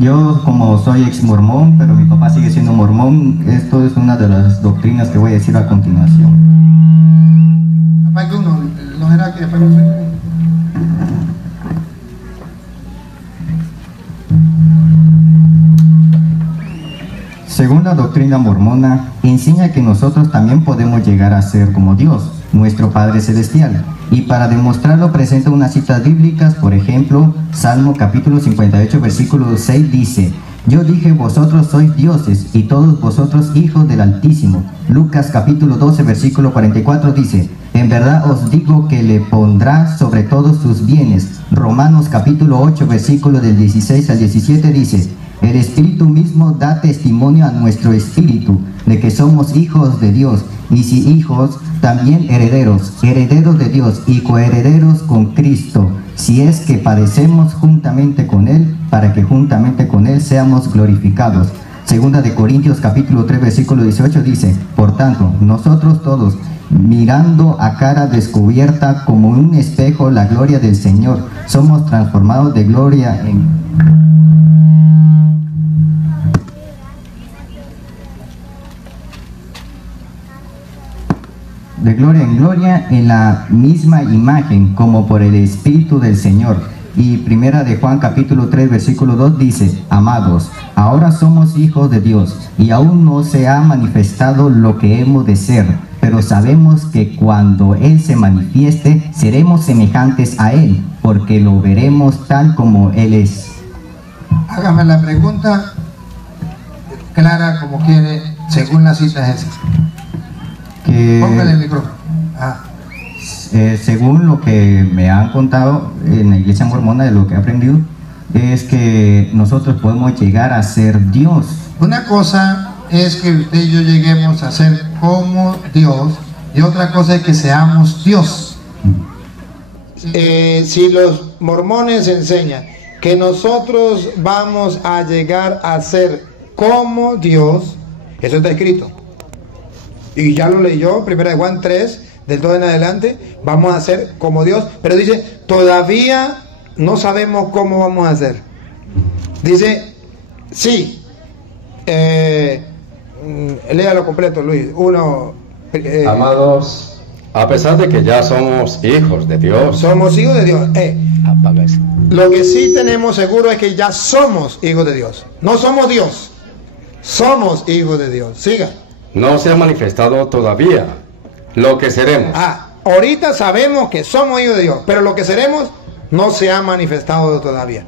Yo como soy ex mormón, pero mi papá sigue siendo mormón, esto es una de las doctrinas que voy a decir a continuación. Según la doctrina mormona, enseña que nosotros también podemos llegar a ser como Dios, nuestro Padre Celestial. Y para demostrarlo presenta unas citas bíblicas, por ejemplo, Salmo capítulo 58, versículo 6 dice: Yo dije, vosotros sois dioses, y todos vosotros hijos del Altísimo. Lucas capítulo 12, versículo 44 dice: En verdad os digo que le pondrá sobre todos sus bienes. Romanos capítulo 8, versículo del 16 al 17 dice: El Espíritu mismo da testimonio a nuestro espíritu de que somos hijos de Dios, y si hijos, también herederos, herederos de Dios y coherederos con Cristo, si es que padecemos juntamente con Él, para que juntamente con Él seamos glorificados. Segunda de Corintios capítulo 3, versículo 18 dice: Por tanto, nosotros todos, mirando a cara descubierta como un espejo la gloria del Señor, somos transformados de gloria en gloria en la misma imagen, como por el Espíritu del Señor. Y primera de Juan capítulo 3 versículo 2 dice: Amados, ahora somos hijos de Dios, y aún no se ha manifestado lo que hemos de ser, pero sabemos que cuando Él se manifieste, seremos semejantes a Él, porque lo veremos tal como Él es. Hágame la pregunta clara como quiere, según la cita esa. Póngale el micrófono. Según lo que me han contado en la iglesia mormona, de lo que he aprendido, es que nosotros podemos llegar a ser Dios. Una cosa es que usted y yo lleguemos a ser como Dios, y otra cosa es que seamos Dios. Si los mormones enseñan que nosotros vamos a llegar a ser como Dios, eso está escrito. Y ya lo leyó, 1 Juan 3, del 2 en adelante, vamos a ser como Dios. Pero dice, todavía no sabemos cómo vamos a hacer. Dice, sí. Léalo completo, Luis. Amados, a pesar de que ya somos hijos de Dios. Somos hijos de Dios. Lo que sí tenemos seguro es que ya somos hijos de Dios. No somos Dios. Somos hijos de Dios. Siga. No se ha manifestado todavía lo que seremos. Ahorita sabemos que somos hijos de Dios, pero lo que seremos no se ha manifestado todavía.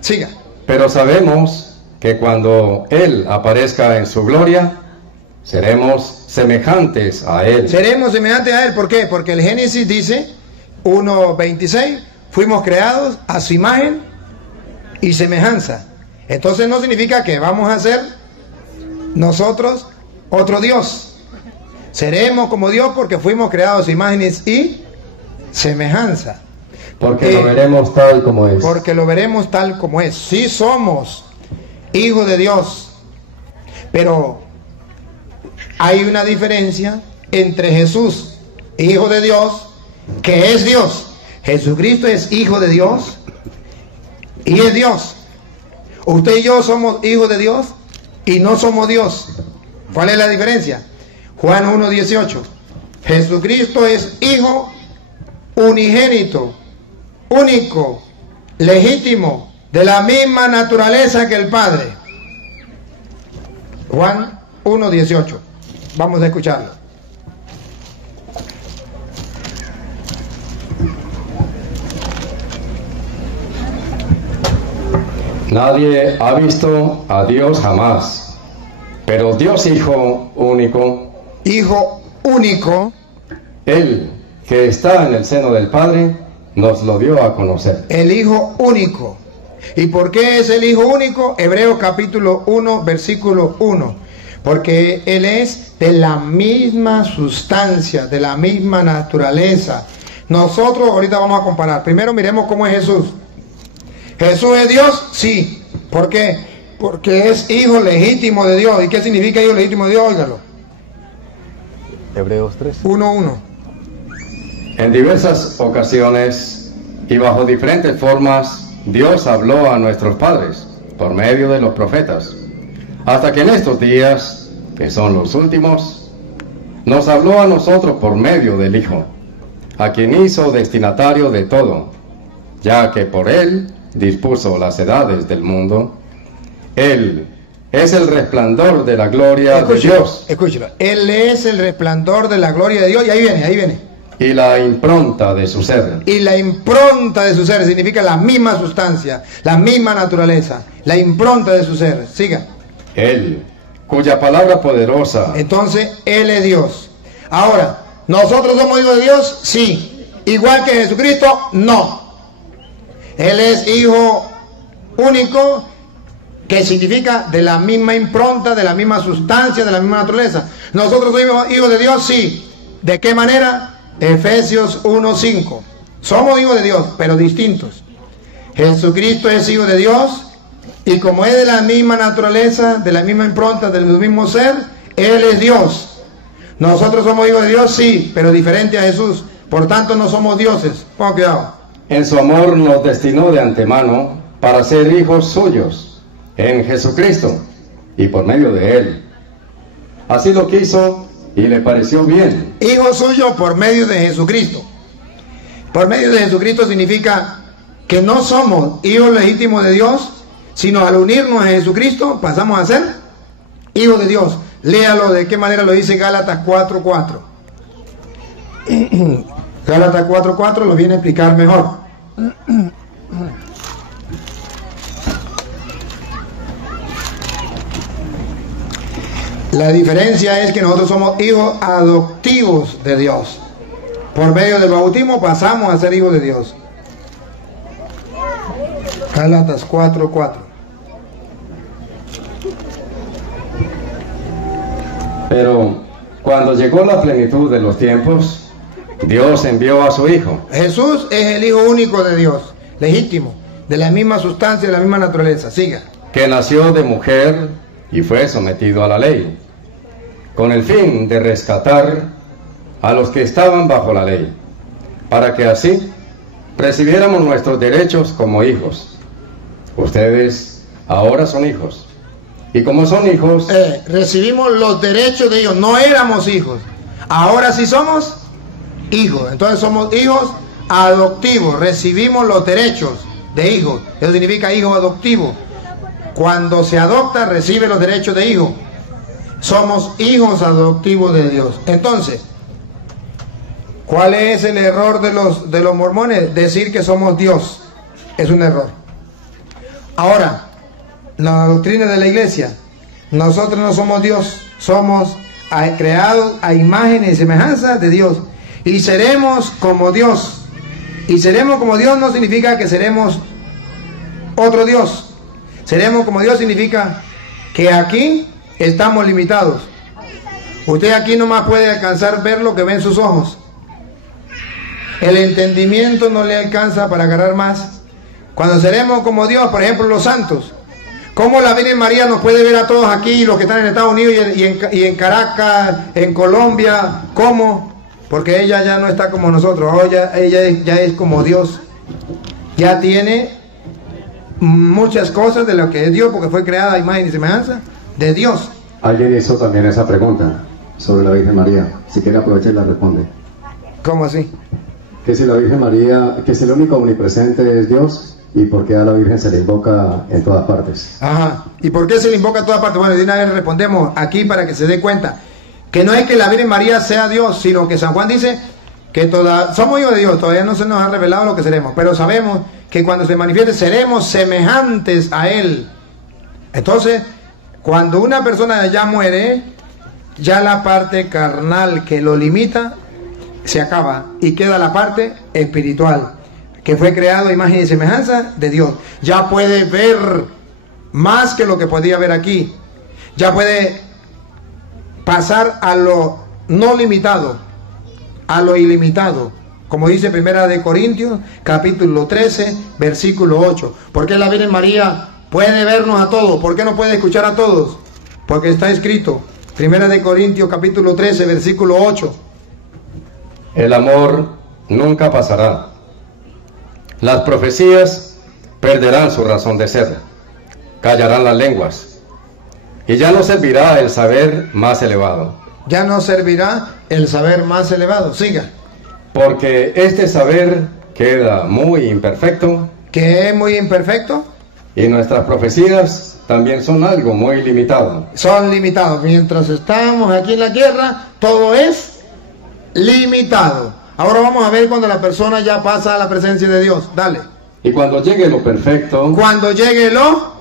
Siga. Pero sabemos que cuando Él aparezca en su gloria, seremos semejantes a Él. Seremos semejantes a Él, ¿por qué? Porque el Génesis dice, 1:26, fuimos creados a su imagen y semejanza. Entonces no significa que vamos a ser nosotros otro Dios. Seremos como Dios porque fuimos creados a su imagen y semejanza. Porque lo veremos tal como es. Porque lo veremos tal como es. Sí somos hijos de Dios, pero hay una diferencia entre Jesús, hijo de Dios, que es Dios. Jesucristo es hijo de Dios y es Dios. Usted y yo somos hijos de Dios y no somos Dios. ¿Cuál es la diferencia? Juan 1:18. Jesucristo es hijo unigénito, único, legítimo, de la misma naturaleza que el Padre. Juan 1:18. Vamos a escucharlo. Nadie ha visto a Dios jamás, pero Dios Hijo único, Él que está en el seno del Padre, nos lo dio a conocer. El Hijo único. ¿Y por qué es el Hijo único? Hebreos capítulo 1, versículo 1. Porque Él es de la misma sustancia, de la misma naturaleza. Nosotros ahorita vamos a comparar. Primero miremos cómo es Jesús. ¿Jesús es Dios? Sí. ¿Por qué? Porque es hijo legítimo de Dios. ¿Y qué significa hijo legítimo de Dios? Óigalo. Hebreos 3. 1:1. En diversas ocasiones y bajo diferentes formas, Dios habló a nuestros padres por medio de los profetas, hasta que en estos días, que son los últimos, nos habló a nosotros por medio del Hijo, a quien hizo destinatario de todo, ya que por él dispuso las edades del mundo. Él es el resplandor de la gloria de Dios. Escúchelo. Él es el resplandor de la gloria de Dios. Y ahí viene. Y la impronta de su ser. Y la impronta de su ser significa la misma sustancia, la misma naturaleza, la impronta de su ser. Siga. Él, cuya palabra poderosa. Entonces, Él es Dios. Ahora, ¿nosotros somos hijos de Dios? Sí. Igual que Jesucristo, no. Él es hijo único, que significa de la misma impronta, de la misma sustancia, de la misma naturaleza. ¿Nosotros somos hijos de Dios? Sí. ¿De qué manera? Efesios 1:5. Somos hijos de Dios, pero distintos. Jesucristo es hijo de Dios, y como es de la misma naturaleza, de la misma impronta, del mismo ser, Él es Dios. Nosotros somos hijos de Dios, sí, pero diferente a Jesús. Por tanto, no somos dioses. Pongan cuidado. En su amor nos destinó de antemano para ser hijos suyos en Jesucristo y por medio de Él. Así lo quiso y le pareció bien. Hijo suyo por medio de Jesucristo. Por medio de Jesucristo significa que no somos hijos legítimos de Dios, sino al unirnos a Jesucristo pasamos a ser hijos de Dios. Léalo de qué manera lo dice Gálatas 4:4. Gálatas 4:4 lo viene a explicar mejor. La diferencia es que nosotros somos hijos adoptivos de Dios. Por medio del bautismo pasamos a ser hijos de Dios. Gálatas 4:4. Pero cuando llegó la plenitud de los tiempos, Dios envió a su Hijo. Jesús es el Hijo único de Dios, legítimo, de la misma sustancia, de la misma naturaleza. Siga. Que nació de mujer y fue sometido a la ley, con el fin de rescatar a los que estaban bajo la ley, para que así recibiéramos nuestros derechos como hijos. Ustedes ahora son hijos, y como son hijos, recibimos los derechos de ellos. No éramos hijos, ahora sí somos hijos. Entonces somos hijos adoptivos, recibimos los derechos de hijos. Eso significa hijo adoptivo. Cuando se adopta, recibe los derechos de hijo. Somos hijos adoptivos de Dios. Entonces, ¿cuál es el error de los mormones? Decir que somos Dios. Es un error. Ahora, la doctrina de la iglesia, nosotros no somos Dios, somos creados a imagen y semejanza de Dios. Y seremos como Dios. Y seremos como Dios no significa que seremos otro Dios. Seremos como Dios significa que aquí estamos limitados. Usted aquí nomás puede alcanzar ver lo que ven sus ojos. El entendimiento no le alcanza para agarrar más. Cuando seremos como Dios, por ejemplo los santos, ¿cómo la Virgen María nos puede ver a todos aquí, los que están en Estados Unidos y en Caracas, en Colombia? ¿Cómo? Porque ella ya no está como nosotros. Ella ya es como Dios. Ya tiene muchas cosas de lo que es Dios, porque fue creada a imagen y semejanza de Dios. Alguien hizo también esa pregunta sobre la Virgen María. Si quiere aprovechar y la responde. ¿Cómo así? Que si la Virgen María, que si el único omnipresente es Dios, y por qué a la Virgen se le invoca en todas partes. Ajá. ¿Y por qué se le invoca en todas partes? Bueno, de una vez respondemos aquí para que se dé cuenta que no es que la Virgen María sea Dios, sino que San Juan dice que somos hijos de Dios. Todavía no se nos ha revelado lo que seremos, pero sabemos que cuando se manifieste seremos semejantes a Él. Entonces, cuando una persona ya muere, ya la parte carnal que lo limita se acaba y queda la parte espiritual, que fue creado a imagen y semejanza de Dios. Ya puede ver más que lo que podía ver aquí. Ya puede pasar a lo no limitado, a lo ilimitado. Como dice Primera de Corintios, capítulo 13, versículo 8. ¿Por qué la Virgen María puede vernos a todos? ¿Por qué no puede escuchar a todos? Porque está escrito, Primera de Corintios, capítulo 13, versículo 8. El amor nunca pasará. Las profecías perderán su razón de ser. callarán las lenguas, y ya no servirá el saber más elevado. Ya no servirá el saber más elevado. Siga. Porque este saber queda muy imperfecto, Que es muy imperfecto. y nuestras profecías también son algo muy limitado. Son limitados. Mientras estamos aquí en la tierra, todo es limitado. Ahora vamos a ver cuando la persona ya pasa a la presencia de Dios. Dale. Y cuando llegue lo perfecto, Cuando llegue lo,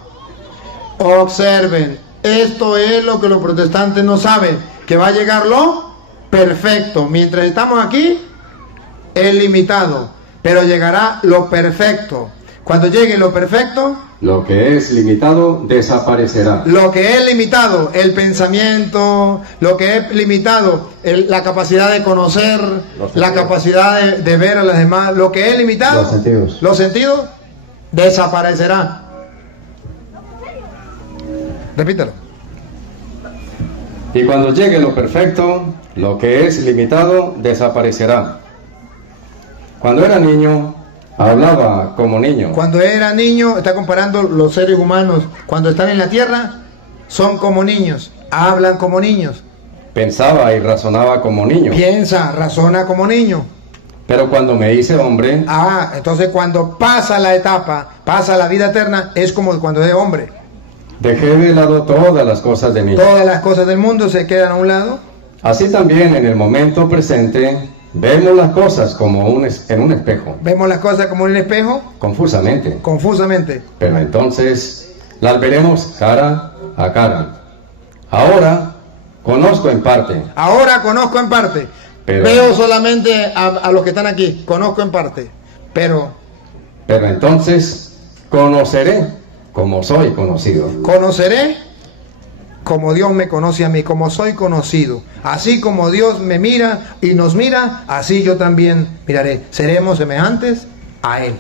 observen. Esto es lo que los protestantes no saben, que va a llegar lo perfecto. Mientras estamos aquí, es limitado, pero llegará lo perfecto. Cuando llegue lo perfecto, lo que es limitado desaparecerá. lo que es limitado, el pensamiento, lo que es limitado, la capacidad de conocer, la capacidad de ver a las demás, lo que es limitado, los sentidos, desaparecerá. Repítalo. Y cuando llegue lo perfecto, lo que es limitado desaparecerá. Cuando era niño, hablaba como niño. Cuando era niño, está comparando los seres humanos. Cuando están en la tierra, son como niños, hablan como niños. Pensaba y razonaba como niño. Piensa, razona como niño. Pero cuando me hice hombre, Entonces cuando pasa la etapa, pasa la vida eterna, es como cuando es hombre. dejé de lado todas las cosas de niño. Todas las cosas del mundo se quedan a un lado. Así también en el momento presente, vemos las cosas como en un espejo, Vemos las cosas como en el espejo, confusamente. confusamente. Pero entonces las veremos cara a cara. Ahora conozco en parte, Ahora conozco en parte. Pero- Veo solamente a los que están aquí. Conozco en parte. Pero pero entonces conoceré como soy conocido. conoceré como Dios me conoce a mí, como soy conocido. Así como Dios me mira y nos mira, así yo también miraré. Seremos semejantes a Él.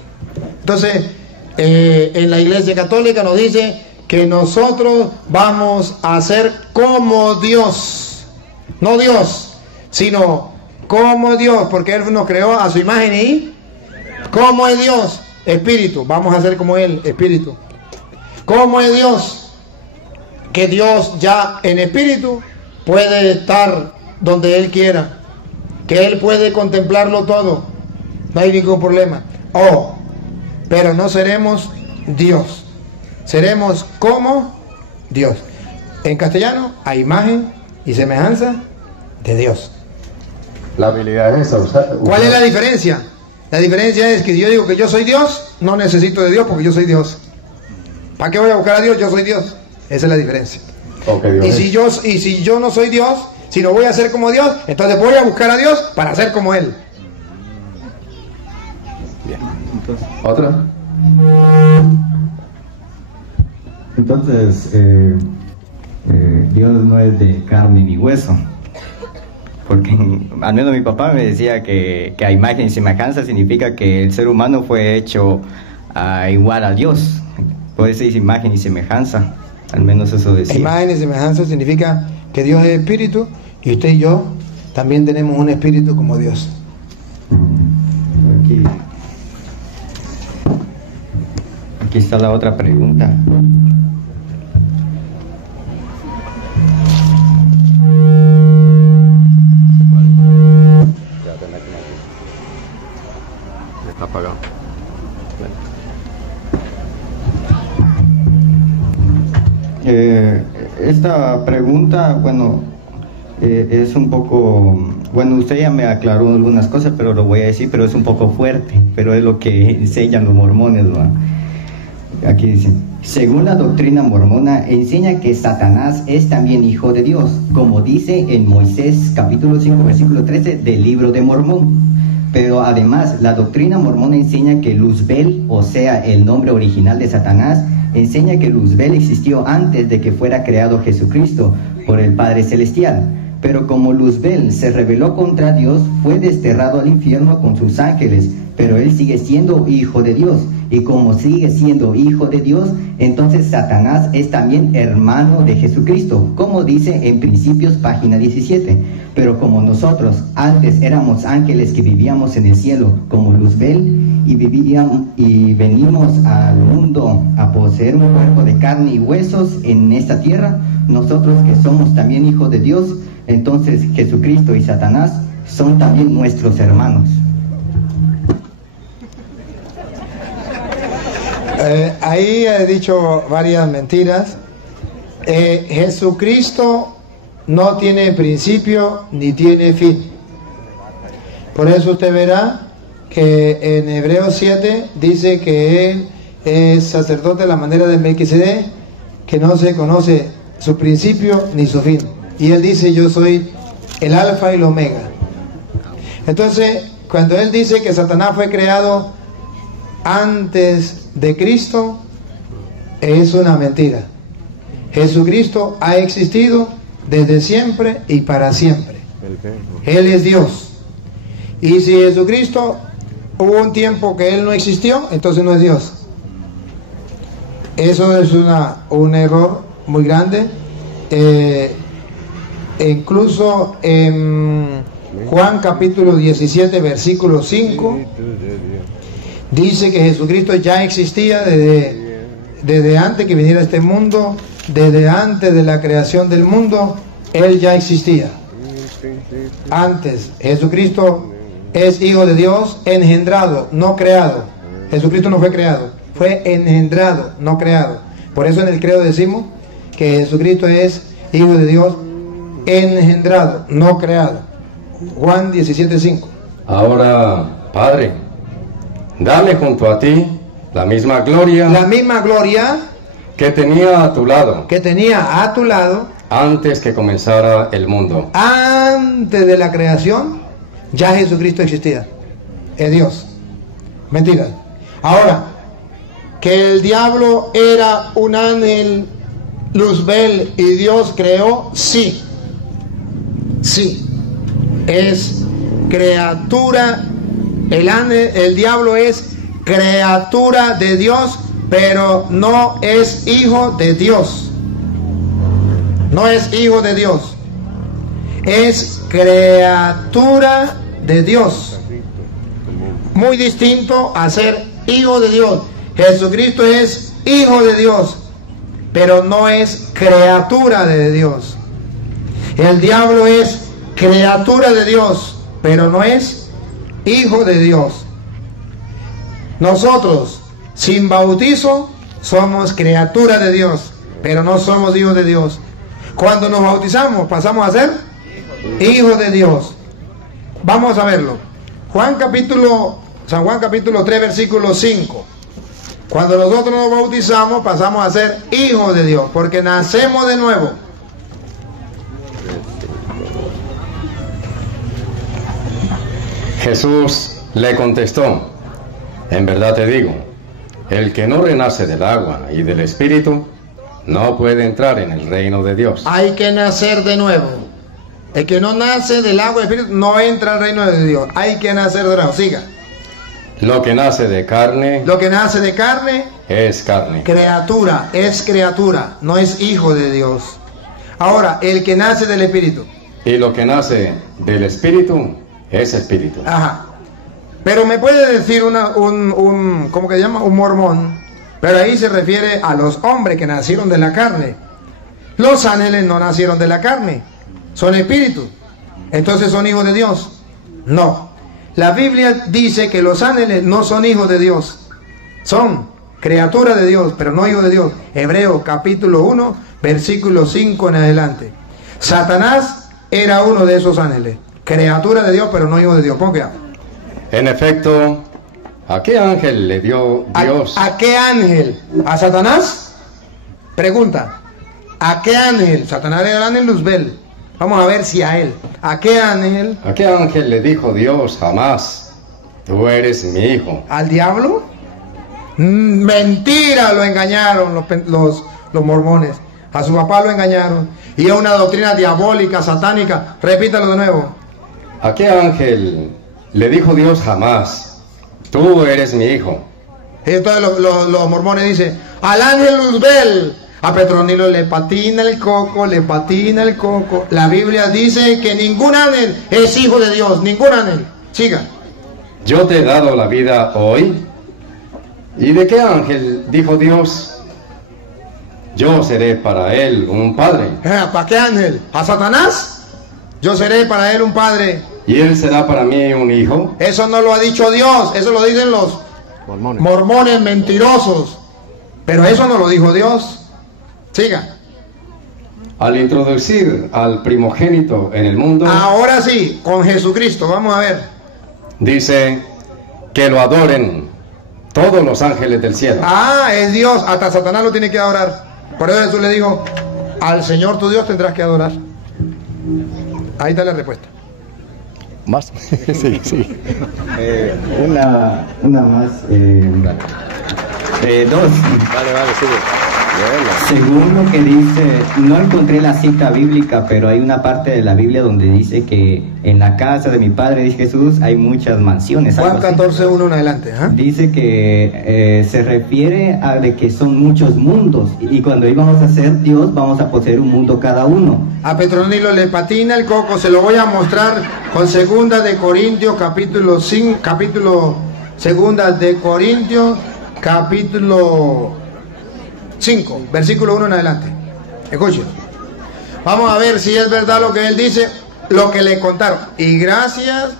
Entonces, en la Iglesia Católica nos dice que nosotros vamos a ser como Dios. No Dios, sino como Dios, porque Él nos creó a su imagen y como es Dios, espíritu. Vamos a ser como Él, espíritu. ¿Cómo es Dios? Que Dios ya en espíritu puede estar donde Él quiera, que Él puede contemplarlo todo, no hay ningún problema. Pero no seremos Dios, seremos como Dios. En castellano, a imagen y semejanza de Dios. La habilidad es esa. ¿Cuál es la diferencia? La diferencia es que si yo digo que yo soy Dios, no necesito de Dios porque yo soy Dios. ¿Para qué voy a buscar a Dios? Yo soy Dios. Esa es la diferencia. Y si yo no soy Dios, si no voy a ser como Dios, entonces voy a buscar a Dios para ser como Él. Bien. ¿Otra? Entonces, Dios no es de carne ni hueso. Porque al menos mi papá me decía que a imagen y semejanza significa que el ser humano fue hecho igual a Dios. Puede ser imagen y semejanza. Al menos eso decía. Imagen y semejanza significa que Dios es espíritu y usted y yo también tenemos un espíritu como Dios. Aquí está la otra pregunta. Está apagado. Esta pregunta, bueno, es un poco, bueno, usted ya me aclaró algunas cosas, pero lo voy a decir, pero es un poco fuerte, pero es lo que enseñan los mormones, ¿no? Aquí dice: según la doctrina mormona, enseña que Satanás es también hijo de Dios, como dice en Moisés capítulo 5 versículo 13 del libro de Mormón. Pero además, la doctrina mormona enseña que Luzbel, o sea, el nombre original de Satanás, enseña que Luzbel existió antes de que fuera creado Jesucristo por el Padre Celestial. Pero como Luzbel se rebeló contra Dios, fue desterrado al infierno con sus ángeles, pero él sigue siendo hijo de Dios. Y como sigue siendo hijo de Dios, entonces Satanás es también hermano de Jesucristo, como dice en Principios, página 17. Pero como nosotros antes éramos ángeles que vivíamos en el cielo, como Luzbel, y venimos al mundo a poseer un cuerpo de carne y huesos en esta tierra, nosotros que somos también hijos de Dios, entonces Jesucristo y Satanás son también nuestros hermanos. Ahí he dicho varias mentiras. Jesucristo no tiene principio ni tiene fin. Por eso usted verá que en Hebreos 7 dice que él es sacerdote a la manera de Melquisedec, que no se conoce su principio ni su fin. Y él dice: yo soy el alfa y el omega. Entonces, cuando él dice que Satanás fue creado antes de Cristo, es una mentira. Jesucristo ha existido desde siempre y para siempre. Él es Dios. Y si Jesucristo hubo un tiempo que Él no existió, entonces no es Dios. Eso es un error muy grande. Incluso en Juan capítulo 17 versículo 5 dice que Jesucristo ya existía desde antes que viniera a este mundo, desde antes de la creación del mundo. Él ya existía antes. Jesucristo es hijo de Dios, engendrado, no creado. Jesucristo no fue creado, fue engendrado, no creado. Por eso en el credo decimos que Jesucristo es hijo de Dios, engendrado, no creado. Juan 17:5. Ahora, Padre, dale junto a ti la misma gloria Que tenía a tu lado antes que comenzara el mundo. Antes de la creación ya Jesucristo existía. Es Dios. Mentira. Ahora, que el diablo era un ángel luzbel y Dios creó, sí. Sí. Es criatura. El diablo es criatura de Dios, pero no es hijo de Dios. No es hijo de Dios. Es criatura de Dios. Muy distinto a ser hijo de Dios. Jesucristo es hijo de Dios, pero no es criatura de Dios. El diablo es criatura de Dios, pero no es hijo de Dios. Nosotros, sin bautizo, somos criatura de Dios, pero no somos hijos de Dios. Cuando nos bautizamos, pasamos a ser hijos de Dios. Vamos a verlo. San Juan capítulo 3, versículo 5. Cuando nosotros nos bautizamos, pasamos a ser hijos de Dios, porque nacemos de nuevo. Jesús le contestó: en verdad te digo, el que no renace del agua y del Espíritu no puede entrar en el reino de Dios. Hay que nacer de nuevo. El que no nace del agua y del Espíritu no entra al reino de Dios. Hay que nacer de nuevo. Siga. Lo que nace de carne es carne. Criatura, es criatura, no es hijo de Dios. Ahora, el que nace del Espíritu. Y lo que nace del Espíritu es espíritu. Ajá. Pero me puede decir ¿cómo que se llama? Un mormón. Pero ahí se refiere a los hombres que nacieron de la carne. Los ángeles no nacieron de la carne, son espíritus. Entonces son hijos de Dios. No. La Biblia dice que los ángeles no son hijos de Dios. Son criaturas de Dios, pero no hijos de Dios. Hebreos capítulo 1, versículo 5 en adelante. Satanás era uno de esos ángeles. Criatura de Dios, pero no hijo de Dios. Ponga. En efecto, ¿a qué ángel le dio Dios? ¿A qué ángel? ¿A Satanás? Pregunta. ¿A qué ángel? Satanás era el ángel luzbel. Vamos a ver si a él. ¿A qué ángel? ¿A qué ángel le dijo Dios jamás: tú eres mi hijo? ¿Al diablo? Mentira, lo engañaron los mormones. A su papá lo engañaron. Y es una doctrina diabólica, satánica. Repítalo de nuevo. ¿A qué ángel le dijo Dios jamás: tú eres mi hijo? Y entonces los mormones dicen: al ángel luzbel. A Petronilo le patina el coco, le patina el coco. La Biblia dice que ningún ángel es hijo de Dios, ningún ángel. Siga. yo te he dado la vida hoy. ¿Y de qué ángel dijo Dios? Yo seré para él un padre. ¿Para qué ángel? ¿A Satanás? Yo seré para él un padre. ¿Y él será para mí un hijo? Eso no lo ha dicho Dios, eso lo dicen los mormones mentirosos. Pero eso no lo dijo Dios. Siga. Al introducir al primogénito en el mundo, ahora sí, con Jesucristo, vamos a ver. Dice que lo adoren todos los ángeles del cielo. Ah, es Dios, hasta Satanás lo tiene que adorar. Por eso Jesús le dijo, al Señor tu Dios tendrás que adorar. Ahí está la respuesta. ¿Más? Sí, sí. Una más. Dos. Vale, sigue. Según lo que dice, no encontré la cita bíblica, pero hay una parte de la Biblia donde dice que en la casa de mi padre, dice Jesús, hay muchas mansiones. Juan 14:1 en adelante. Dice que se refiere a de que son muchos mundos, y cuando íbamos a ser Dios, vamos a poseer un mundo cada uno. A Petronilo le patina el coco, se lo voy a mostrar con Segunda de Corintios, capítulo 5, versículo 1 en adelante. Escuchen. Vamos a ver si es verdad lo que él dice, lo que le contaron. Y gracias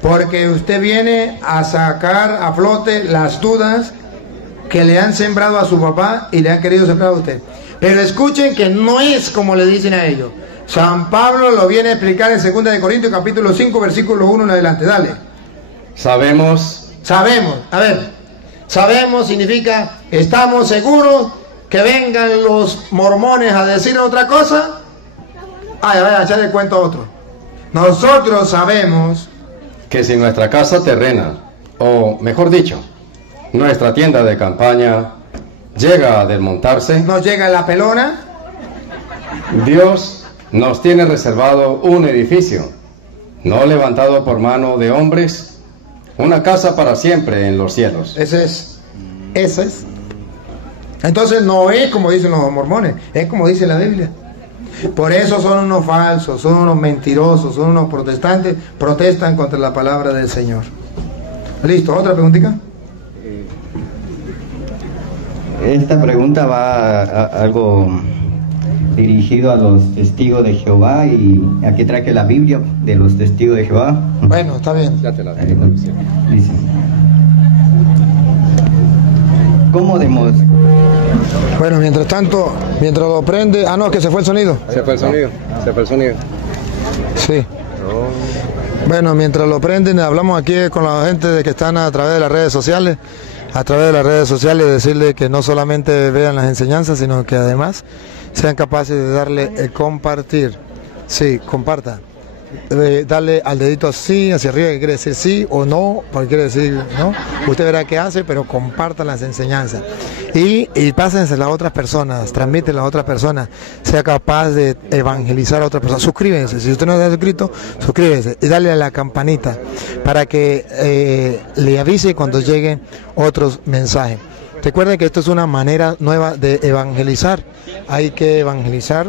porque usted viene a sacar a flote las dudas que le han sembrado a su papá y le han querido sembrar a usted. Pero escuchen que no es como le dicen a ellos. San Pablo lo viene a explicar en 2 de Corintios capítulo 5 versículo 1 en adelante. Dale. Sabemos. A ver. Sabemos significa estamos seguros que vengan los mormones a decir otra cosa. Vaya, ya le cuento otro. Nosotros sabemos que si nuestra casa terrena, o mejor dicho, nuestra tienda de campaña, llega a desmontarse, nos llega la pelona, Dios nos tiene reservado un edificio, no levantado por mano de hombres, una casa para siempre en los cielos. Ese es. Entonces no es como dicen los mormones, es como dice la Biblia. Por eso son unos falsos, son unos mentirosos, son unos protestantes, protestan contra la palabra del Señor. ¿Listo? ¿Otra preguntita? Esta pregunta va a algo dirigido a los testigos de Jehová, y aquí traje la Biblia de los testigos de Jehová. Bueno, está bien. Dice: ¿cómo demostrar? Bueno, mientras tanto, mientras lo prende... Ah, no, que se fue el sonido. Se fue el sonido. Sí. Bueno, mientras lo prenden, hablamos aquí con la gente de que están a través de las redes sociales. A través de las redes sociales, decirle que no solamente vean las enseñanzas, sino que además sean capaces de darle compartir. Sí, comparta. Darle al dedito así, hacia arriba, que quiere decir sí o no, porque quiere decir no. Usted verá qué hace, pero compartan las enseñanzas. Y pásensela a otras personas, transmítenla a otras personas, sea capaz de evangelizar a otras personas. Suscríbense, si usted no está suscrito, suscríbese y dale a la campanita para que le avise cuando lleguen otros mensajes. Recuerden que esto es una manera nueva de evangelizar. Hay que evangelizar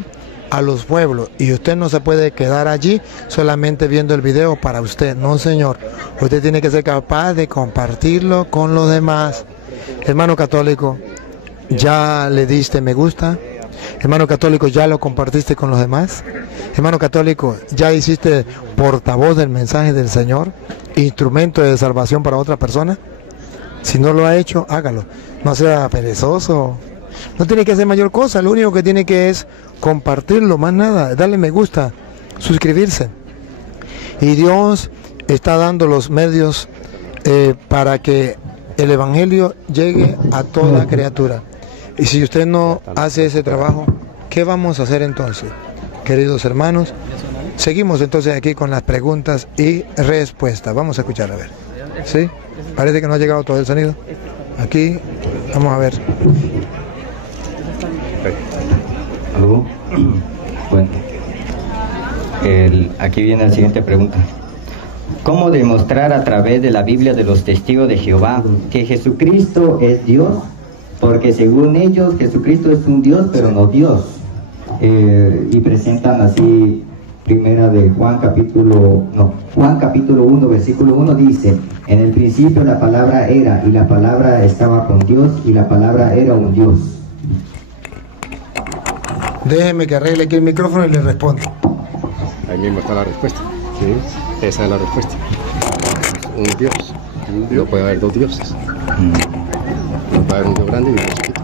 a los pueblos, y usted no se puede quedar allí solamente viendo el video para usted. No, señor, usted tiene que ser capaz de compartirlo con los demás. Hermano católico, ¿ya le diste me gusta? Hermano católico, ¿ya lo compartiste con los demás? Hermano católico, ¿ya hiciste portavoz del mensaje del Señor? ¿Instrumento de salvación para otra persona? Si no lo ha hecho, hágalo. No sea perezoso. No tiene que hacer mayor cosa, lo único que tiene que es compartirlo, más nada, darle me gusta, suscribirse. Y Dios está dando los medios para que el Evangelio llegue a toda criatura. Y si usted no hace ese trabajo, ¿qué vamos a hacer entonces? Queridos hermanos, seguimos entonces aquí con las preguntas y respuestas. Vamos a escuchar, a ver. ¿Sí? Parece que no ha llegado todo el sonido. Aquí, vamos a ver. ¿Algo? Bueno, aquí viene la siguiente pregunta. ¿Cómo demostrar a través de la Biblia de los testigos de Jehová que Jesucristo es Dios? Porque según ellos Jesucristo es un Dios, pero no Dios. Y presentan así, primera de Juan capítulo 1, versículo 1, dice: En el principio la palabra era, y la palabra estaba con Dios, y la palabra era un Dios. Déjeme que arregle aquí el micrófono y le respondo. Ahí mismo está la respuesta. Sí, esa es la respuesta. Un Dios. No puede haber dos dioses. No puede haber un Dios grande y un Dios chiquito.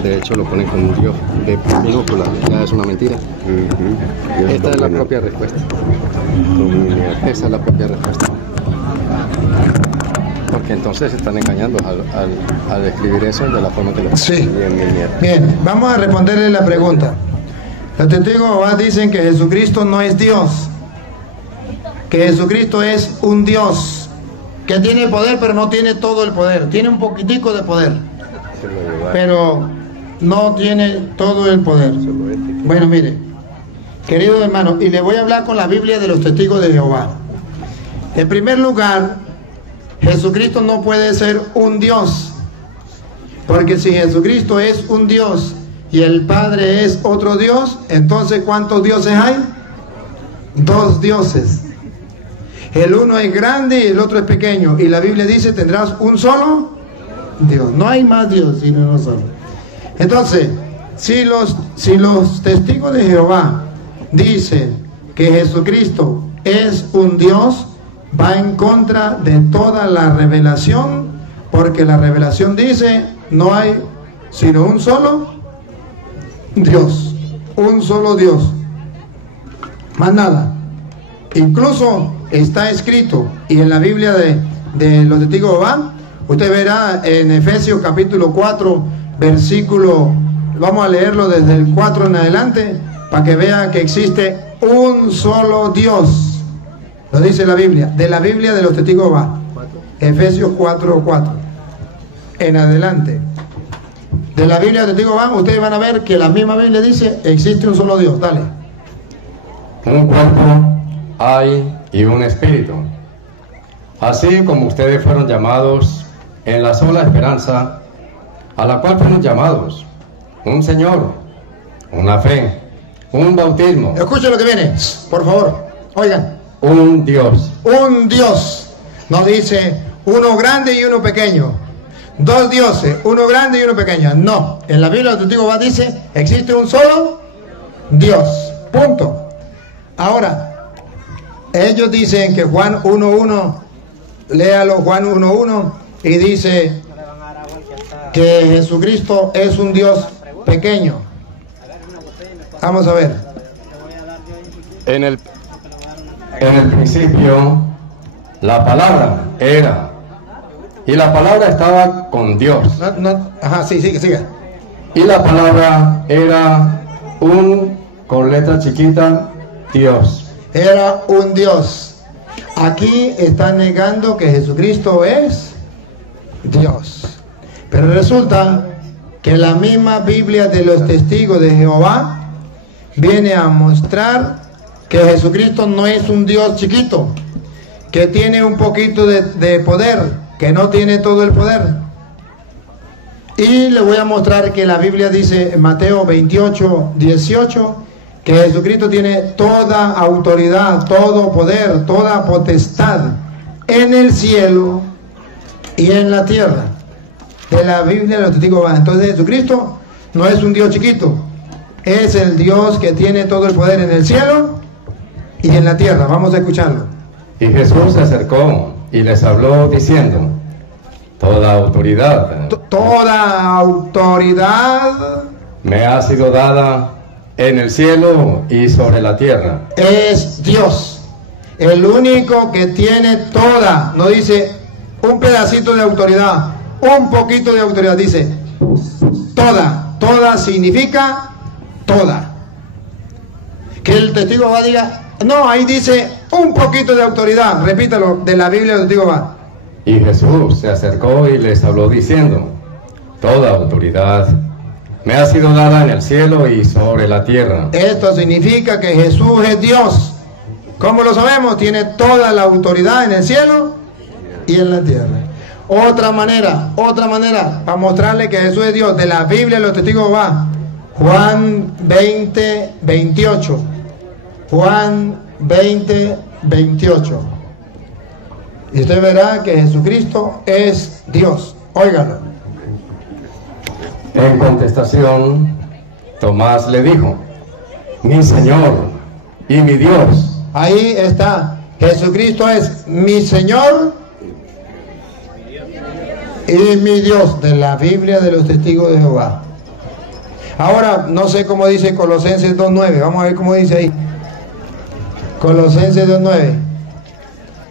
De hecho, lo ponen como un Dios de minúscula. Ya es una mentira. Esta es la propia respuesta. Esa es la propia respuesta. Porque entonces se están engañando al escribir eso de la forma que lo Sí. Bien, vamos a responderle la pregunta. Los testigos de Jehová dicen que Jesucristo no es Dios, que Jesucristo es un Dios que tiene poder, pero no tiene todo el poder. Tiene un poquitico de poder, pero no tiene todo el poder. Bueno, mire, querido hermano, y le voy a hablar con la Biblia de los testigos de Jehová. En primer lugar, Jesucristo no puede ser un Dios, porque si Jesucristo es un Dios y el Padre es otro Dios, entonces ¿cuántos dioses hay? Dos dioses. El uno es grande y el otro es pequeño, y la Biblia dice tendrás un solo Dios. No hay más Dios sino uno solo. Entonces, si los testigos de Jehová dicen que Jesucristo es un Dios, va en contra de toda la revelación, porque la revelación dice no hay sino un solo Dios, un solo Dios, más nada. Incluso está escrito, y en la Biblia de los testigos de Jehová, usted verá en Efesios capítulo 4, versículo, vamos a leerlo desde el 4 en adelante, para que vea que existe un solo Dios. Lo dice la Biblia, de la Biblia de los testigos de Jehová. Efesios 4:4 en adelante. De la Biblia de los testigos de Jehová, ustedes van a ver que la misma Biblia dice, existe un solo Dios. Dale. Un cuerpo hay y un espíritu. Así como ustedes fueron llamados en la sola esperanza a la cual fueron llamados, un Señor, una fe, un bautismo. Escuchen lo que viene, por favor. Oigan. Un Dios. Un Dios. No dice uno grande y uno pequeño. Dos dioses, uno grande y uno pequeño. No. En la Biblia del testigo de Jehová dice, existe un solo Dios. Punto. Ahora, ellos dicen que Juan 1:1, léalo Juan 1:1, y dice que Jesucristo es un Dios pequeño. Vamos a ver. En el principio, la palabra era, y la palabra estaba con Dios. Ajá, sí, sigue. Y la palabra era con letra chiquita, Dios. Era un Dios. Aquí están negando que Jesucristo es Dios. Pero resulta que la misma Biblia de los testigos de Jehová viene a mostrar que Jesucristo no es un Dios chiquito, que tiene un poquito de poder, que no tiene todo el poder. Y le voy a mostrar que la Biblia dice en Mateo 28:18 que Jesucristo tiene toda autoridad, todo poder, toda potestad en el cielo y en la tierra. De la Biblia de los testigos de Jehová. Entonces Jesucristo no es un Dios chiquito, es el Dios que tiene todo el poder en el cielo y en la tierra. Vamos a escucharlo. Y Jesús se acercó y les habló diciendo, toda autoridad me ha sido dada en el cielo y sobre la tierra. Es Dios, el único que tiene toda, no dice un pedacito de autoridad, un poquito de autoridad, dice toda significa toda. Que el testigo va a diga, no, ahí dice un poquito de autoridad, repítalo, de la Biblia del testigo va. Y Jesús se acercó y les habló diciendo, toda autoridad me ha sido dada en el cielo y sobre la tierra. Esto significa que Jesús es Dios. ¿Cómo lo sabemos? Tiene toda la autoridad en el cielo y en la tierra. Otra manera, para mostrarle que Jesús es Dios, de la Biblia de los testigos va, Juan 20:28. Juan 20:28. Y usted verá que Jesucristo es Dios. Óigalo. En contestación, Tomás le dijo: mi Señor y mi Dios. Ahí está. Jesucristo es mi Señor y mi Dios, de la Biblia de los Testigos de Jehová. Ahora, no sé cómo dice Colosenses 2.9. Vamos a ver cómo dice ahí. Colosenses 2.9.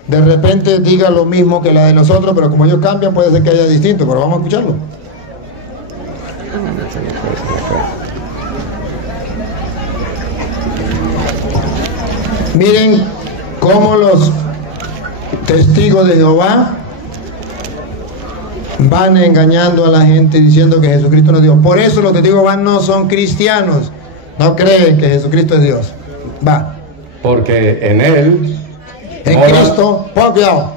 De repente diga lo mismo que la de nosotros, pero como ellos cambian puede ser que haya distinto, pero vamos a escucharlo. Miren cómo los testigos de Jehová van engañando a la gente diciendo que Jesucristo no es Dios. Por eso los testigos de Jehová no son cristianos, no creen que Jesucristo es Dios. Va. Porque en él, en Cristo, pon cuidado,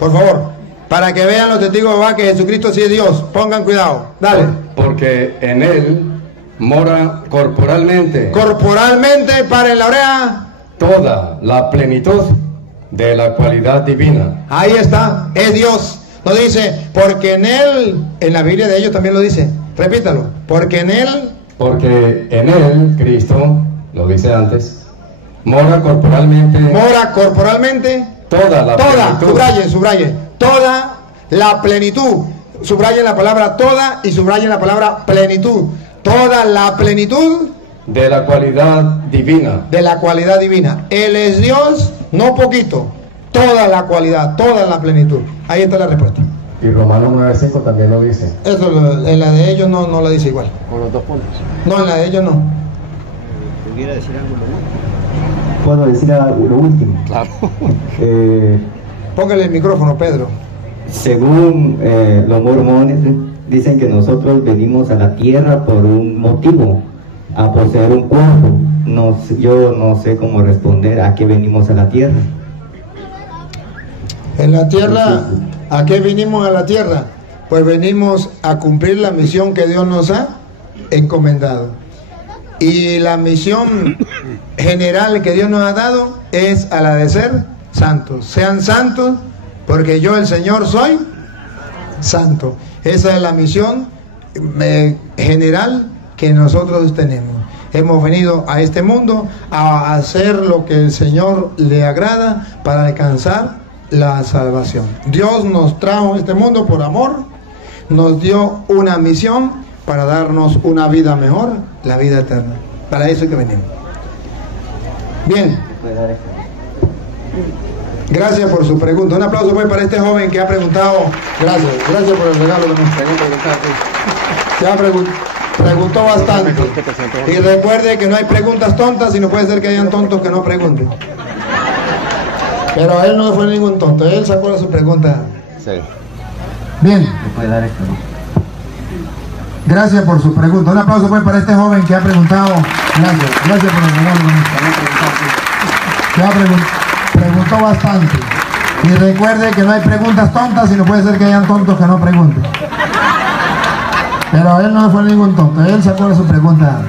por favor, para que vean los testigos de Jehová que Jesucristo sí es Dios. Pongan cuidado, dale. Porque en él mora corporalmente. Corporalmente, paren la oreja. Toda la plenitud de la cualidad divina. Ahí está, es Dios. No dice, porque en él, en la Biblia de ellos también lo dice. Repítalo, porque en él. Porque en él, Cristo, lo dice antes, mora corporalmente. Mora corporalmente. Toda la plenitud. Subraye. Toda la plenitud. Subrayen la palabra toda y subrayen la palabra plenitud. Toda la plenitud. De la cualidad divina. De la cualidad divina. Él es Dios, no poquito. Toda la cualidad, toda la plenitud. Ahí está la respuesta. Y Romanos 9.5 también lo dice. Eso en la de ellos no la dice igual. Con los 2 puntos. No, en la de ellos no. ¿Pudiera decir algo? Puedo decir lo último. Claro. Póngale el micrófono, Pedro. Según los mormones, dicen que nosotros venimos a la tierra por un motivo, a poseer un cuerpo. Yo no sé cómo responder a qué venimos a la tierra. En la tierra, ¿a qué vinimos a la tierra? Pues venimos a cumplir la misión que Dios nos ha encomendado. Y la misión general que Dios nos ha dado es a la de ser santos. Sean santos, porque yo, el Señor, soy santo. Esa es la misión general que nosotros tenemos. Hemos venido a este mundo a hacer lo que el Señor le agrada para alcanzar la salvación. Dios nos trajo a este mundo por amor, nos dio una misión para darnos una vida mejor, la vida eterna. Para eso es que venimos. Bien. Gracias por su pregunta. Un aplauso pues para este joven que ha preguntado. Gracias por el regalo de nuestra pregunta. Preguntó bastante. Y recuerde que no hay preguntas tontas y no puede ser que hayan tontos que no pregunten. Pero él no fue ningún tonto, él sacó su pregunta. Sí. Bien. ¿Puede dar esto? Gracias por su pregunta. Un aplauso pues para este joven que ha preguntado. Gracias por el regalo. Que preguntó bastante. Y recuerde que no hay preguntas tontas y no puede ser que hayan tontos que no pregunten. Pero él no fue ningún tonto, él sacó su pregunta.